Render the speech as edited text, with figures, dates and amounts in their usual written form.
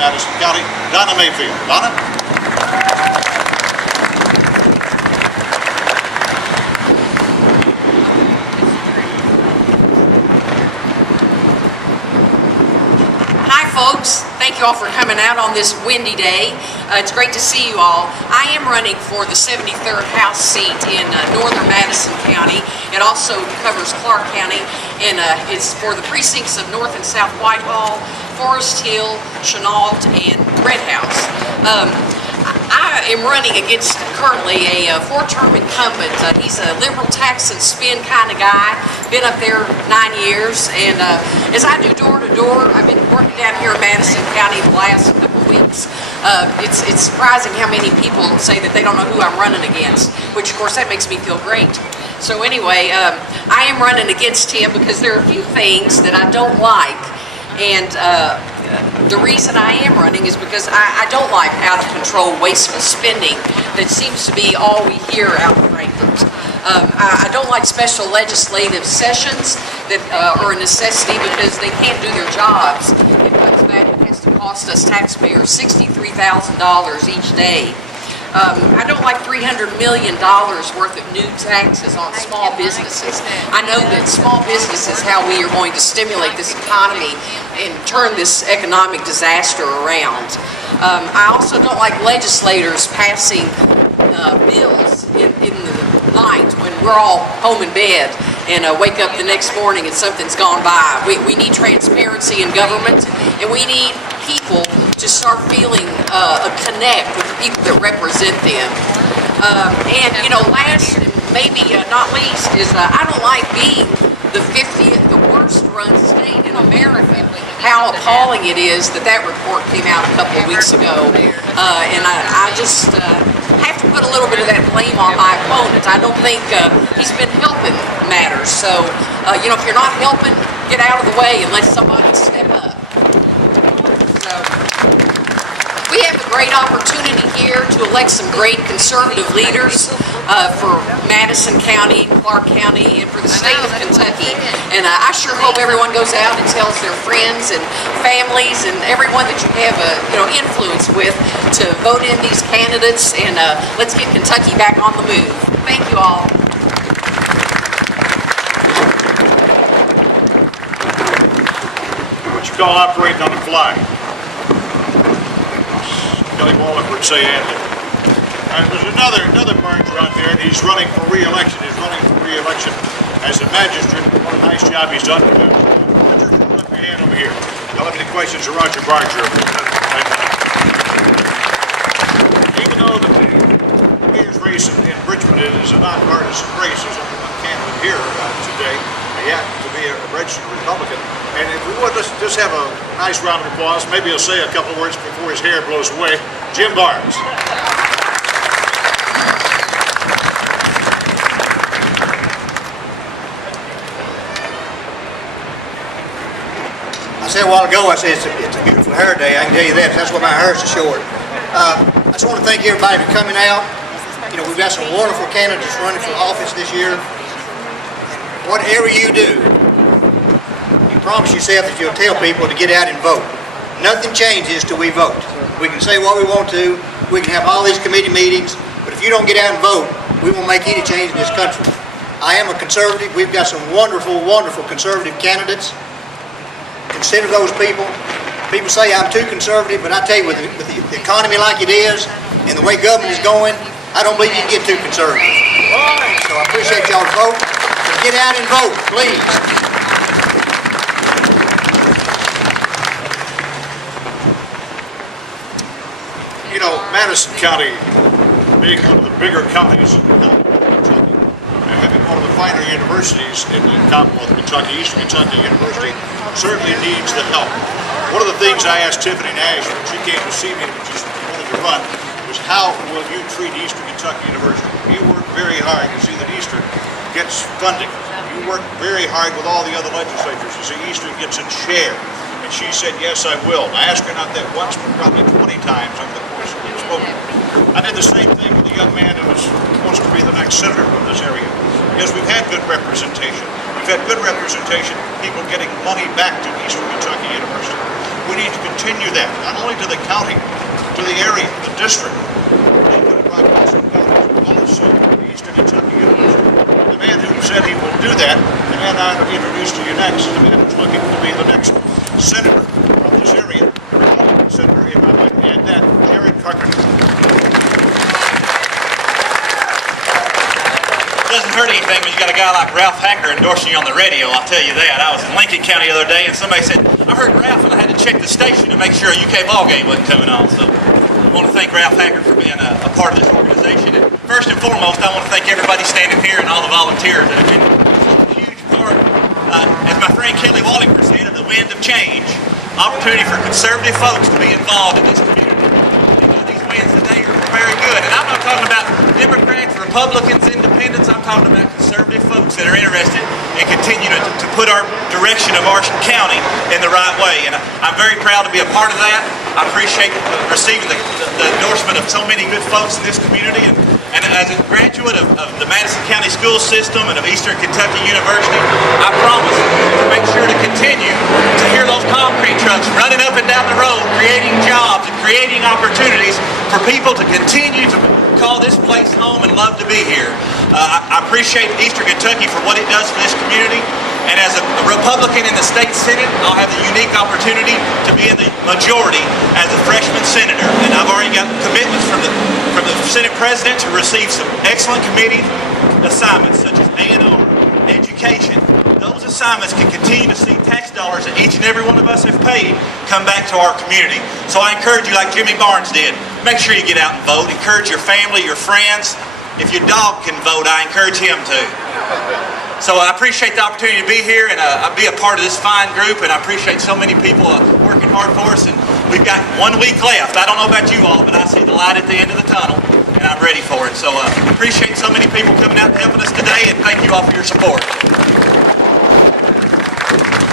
Madison County, Donna Mayfield. Donna? Hi folks, thank you all for coming out on this windy day. It's great to see you all. I am running for the 73rd House seat in northern Madison County. It also covers Clark County, and it's for the precincts of North and South Whitehall, Forest Hill, Chenault, and Red House. I am running against currently a four-term incumbent. He's a liberal tax and spin kind of guy. Been up there 9 years, and as I do door-to-door, I've been working down here in Madison County the last couple weeks. It's surprising how many people say that they don't know who I'm running against, which of course that makes me feel great. So anyway, I am running against him because there are a few things that I don't like, and the reason I am running is because I don't like out-of-control, wasteful spending that seems to be all we hear out in Frankfurt. I don't like special legislative sessions that are a necessity because they can't do their jobs. It has to cost us taxpayers $63,000 each day. I don't like $300 million worth of new taxes on small businesses. I know that small business is how we are going to stimulate this economy and turn this economic disaster around. I also don't like legislators passing bills in the night when we're all home in bed and wake up the next morning and something's gone by. We need transparency in government, and we need people to start feeling a connect with the people that represent them. And you know, last and maybe not least is I don't like being the 50th, the worst run state in America. How appalling it is that report came out a couple of weeks ago. And I just have to put a little bit of that blame on my opponent. I don't think he's been helping matters. So, you know, if you're not helping, get out of the way and let somebody step up. So, we have a great opportunity here to elect some great conservative leaders for Madison County, Clark County, and for the state of Kentucky. And I sure hope everyone goes out and tells their friends and families and everyone that you have influence with to vote in these candidates, and let's get Kentucky back on the move. Thank you all. What you call operating on the fly? Kelly Wallach would say ad-lib. There's another Barger out there, and he's running for re-election. He's running for re-election as a magistrate. What a nice job he's done. Roger, put your hand over here. Y'all have any questions of Roger Barger? Even though the mayor's race in Richmond is a nonpartisan race, there's only one candidate here today. He happens to be a registered Republican. And if we would, let's just have a nice round of applause. Maybe he'll say a couple words before his hair blows away. Jim Barr. I said a while ago, I said it's a beautiful hair day. I can tell you that. That's why my hair is so short. I just want to thank everybody for coming out. You know, we've got some wonderful candidates running for office this year. Whatever you do, you promise yourself that you'll tell people to get out and vote. Nothing changes till we vote. We can say what we want to, we can have all these committee meetings, but if you don't get out and vote, we won't make any change in this country. I am a conservative. We've got some wonderful, wonderful conservative candidates. Consider those people. People say I'm too conservative, but I tell you, with the economy like it is, and the way government is going, I don't believe you can get too conservative. So I appreciate y'all's vote. Get out and vote, please. You know, Madison County, being one of the bigger counties in Kentucky, and having one of the finer universities in the Commonwealth of Kentucky, Eastern Kentucky University, certainly needs the help. One of the things I asked Tiffany Nash when she came to see me when she wanted to run was, how will you treat Eastern Kentucky University? You work very hard to see that Eastern gets funding. You work very hard with all the other legislatures to see Eastern gets its share. And she said, yes, I will. I asked her not that once, but probably 20 times over the course of the spoken. I did the same thing with a young man who wants to be the next senator of this area. Because we've had good representation. We've had good representation, people getting money back to Eastern Kentucky University. We need to continue that, not only to the county, to the area, the district. Also, Eastern Kentucky University. The man who said he will do that, the man I introduced to you next, is the man who's looking to be the next senator from this area, Republican senator, if I might add that, Mayfield and Carpenter. Doesn't hurt anything when you got a guy like Ralph Hacker endorsing you on the radio, I'll tell you that. I was in Lincoln County the other day and somebody said, I heard Ralph and I had to check the station to make sure a UK ball game wasn't coming on. So I want to thank Ralph Hacker for being a part of this organization. And first and foremost, I want to thank everybody standing here and all the volunteers that have been a huge part, as my friend Kelly Wallingford said, of the wind of change. Opportunity for conservative folks to be involved in this community. These wins today are very good. And I'm not talking about Democrats, Republicans, Independents. I'm talking about conservative folks that are interested in continuing to put our direction of our county in the right way. And I'm very proud to be a part of that. I appreciate receiving the endorsement of so many good folks in this community. And as a graduate of the Madison County school system and of Eastern Kentucky University, I promise to make sure to continue to hear those concrete trucks running up and down the road, creating jobs and creating opportunities for people to continue to call this place home and love to be here. I appreciate Eastern Kentucky for what it does for this community. And as a Republican in the state Senate, I'll have the unique opportunity to be in the majority as a freshman senator. And I've already got commitments from the Senate President to receive some excellent committee assignments such as A&R, education. Those assignments can continue to see tax dollars that each and every one of us have paid come back to our community. So I encourage you, like Jimmy Barnes did, make sure you get out and vote. Encourage your family, your friends. If your dog can vote, I encourage him to. So I appreciate the opportunity to be here and be a part of this fine group, and I appreciate so many people working hard for us. And we've got 1 week left. I don't know about you all, but I see the light at the end of the tunnel, and I'm ready for it. So appreciate so many people coming out and helping us today, and thank you all for your support.